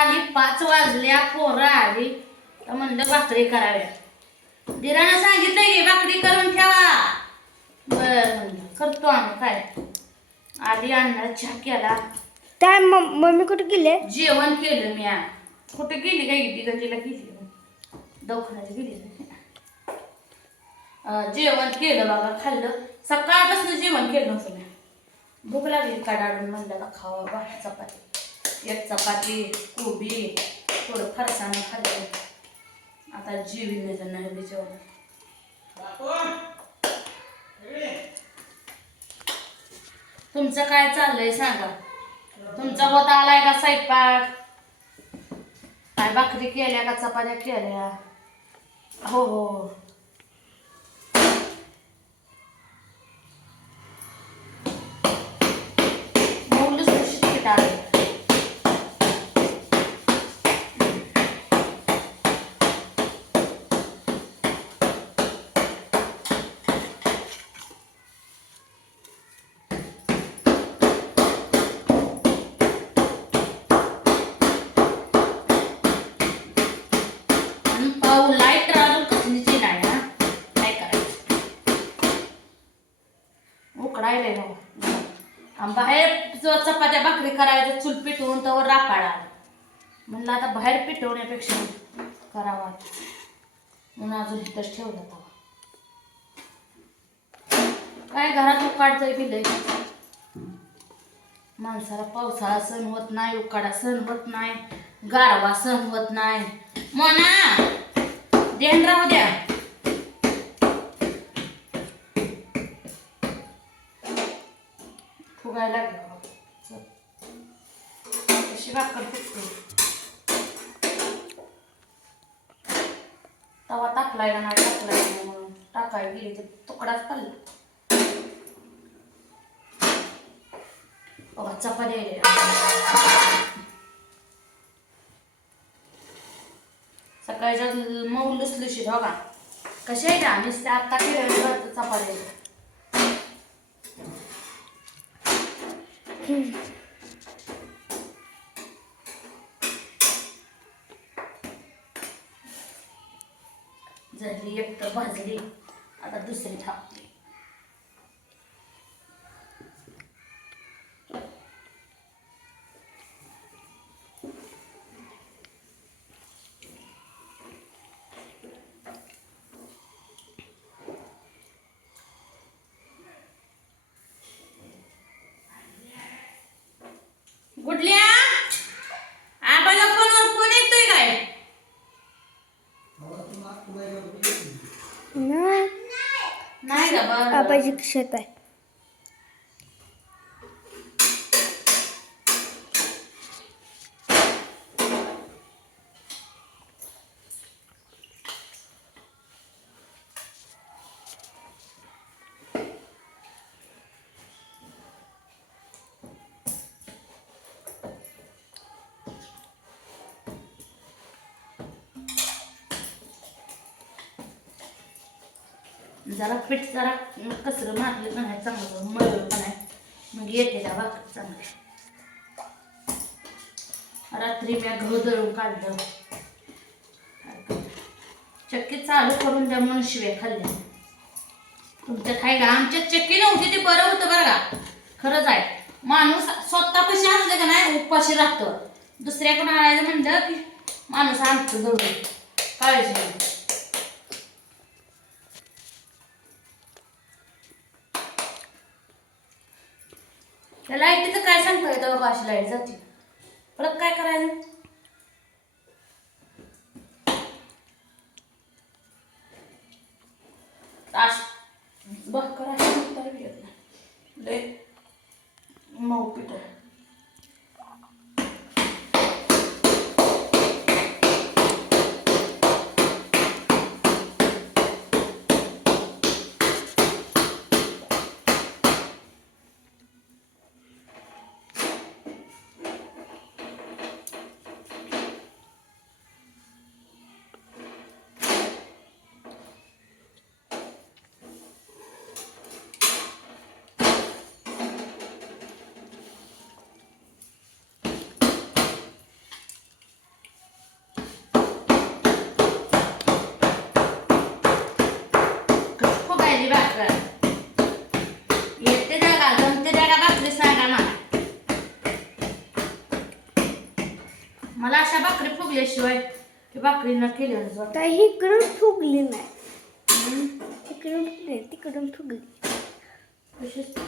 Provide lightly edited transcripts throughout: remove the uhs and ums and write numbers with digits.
आली 5 वाजल्या पोरं आली तर म्हणलं भाकरी कराव्या दिरानं सांगितलं की भाकरी करून ठेवा बरं करतो आम्ही काय आधी अन्नाला चहा केला त्या मम्मी कुठे गेले जेवण केलं मी कुठे गेली काय गंजीला गेली दवाखान्यात गेली जेवण केलं बाबा खाल्लं सकाळपासून जेवण केलं नव्हतं मी भूक लागली काढाडून म्हणलं खावा भात चपाती एक चपाती कोबी थोडं फरसाणं खाल्लं आता जेवण नाही जेवण तुमचं काय चाललंय सांगा तुमचा होत आलाय का स्वयंपाक काय भाकरी केल्या का चपात्या केल्या हो हो मौलच शिकत आले लाईट अजून कसलीची नाही हा काय करायचं उकडायले बाहेर चपात्या भाकरी करायचं चूल पिटवून तर रापाडा म्हणलं आता बाहेर पिटवण्यापेक्षा करावा म्हणून अजून इथंच ठेवलं तवा काय घरात उकाडतंय पिलंय माणसाला पावसाळा सण होत नाही उकाडा सण होत नाही गारवा सण होत नाही मोना ध्यान राहू द्या फुगायला लागलं कशी भाकर फुगते तवा टाकलाय का नाही टाकलाय म्हणून टाकाय गेली तर तुकडाच पडला बघा चपात्या सकाळच्या मऊ लुसलुशीत हो का कशा आहे का नुसते आत्ता केल्या चपात्या झाली एक तर भाजली आता दुसरी थापली गुडल्या आबाला फोनवर फोन येतोय काय नाही का बरं आबाजी शेत आहे जरा पीठ जरा कसरं मारलं का नाही चांगलं मळलं का नाही मग येते त्या भाकर चांगल्या रात्री मी गहू दळून काढलं चक्की चालू करून द्या म्हणून शिव्या खाल्ल्या तुमच्या खाय का आमच्यात चक्की नव्हती ती बरं होतं बरं का खरंच आहे माणूस स्वतःपाशी असलं का नाही उपाशी राहतं दुसऱ्याकडून आणायचं म्हणलं की माणूस आणतं दळून काळजी नाही त्या लाईटीचं काय सांगता येतं बाबा अशी लाईट जाते परत काय करायचं तास बघ करायचं लय मऊ पीठ आहे मला अशा भाकरी फुगल्याशिवाय ती भाकरी न केल्यानंच वाटतं. ताई इकडून फुगली नाही. इकडून फुगली तिकडून फुगली. कशीच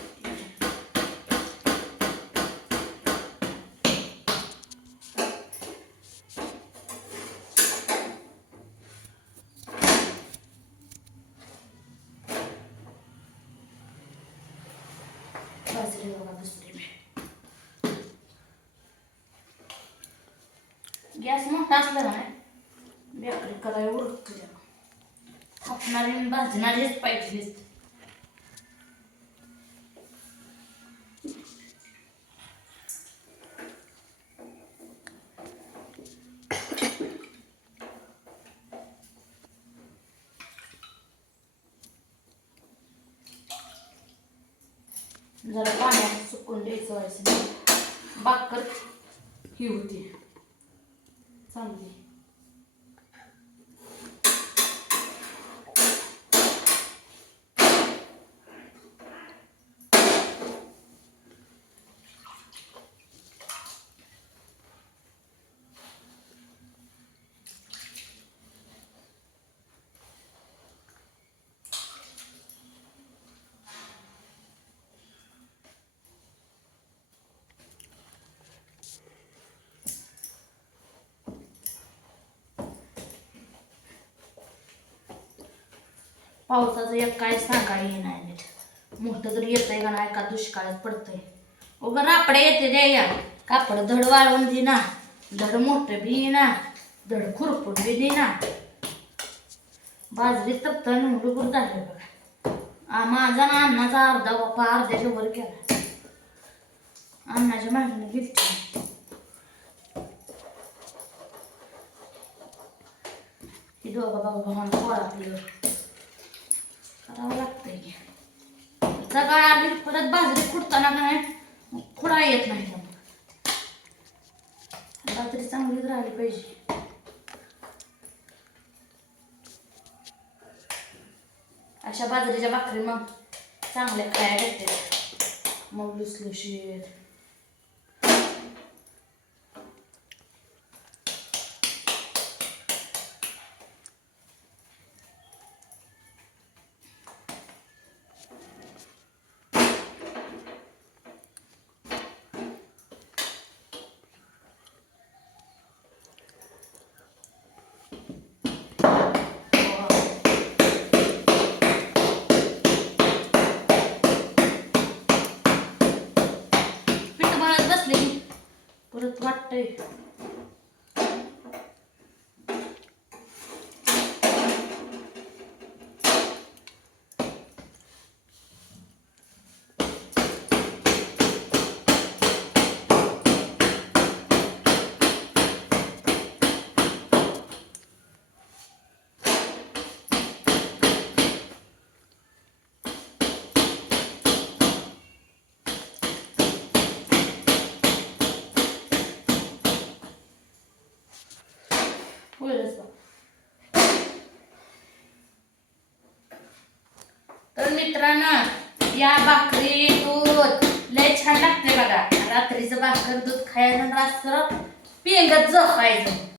बाजरी बघा दुसरी मी. गॅस मोठा असला ना भाकरी करायला उरकते त्याला. थापणारी आणि भाजणारीच पाहिजे नुसती. जरा पाण्यात सुकून द्यायचं व्हायचं भाकर ही होती चांगली. पावसाचं एक काय सांगायला नाही नीट. मोठं जर येतंय का नाही का दुष्काळात पडतंय. उगा रापड्या येते द्या या कापड धड वाळवून देना, धड मोठं बी येईना, धड खुरपून बी देना. बाजरी तप्ता निवडून झाले बघा. माझा ना अन्नाचा अर्धा बापा अर्ध्याच्या वर केला. अन्नाच्या मागणी गिफ्ट ही दोघं बाबा मला पोळा आपल्यावर करावं लागतंय की. सगळं आधी परत बाजरी खुडताना काय खुडा येत नाही मग. बाजरी चांगलीच राहिली पाहिजे. अशा बाजरीच्या भाकरी मग चांगल्या खायला भेटते मग लुसलुशीत. परत वाटतंय तर मित्रांनो या भाकरी दूध लय छान लागते बघा. रात्रीचं भाकर दूध खायचं रात्र पेंगत झोपायचं.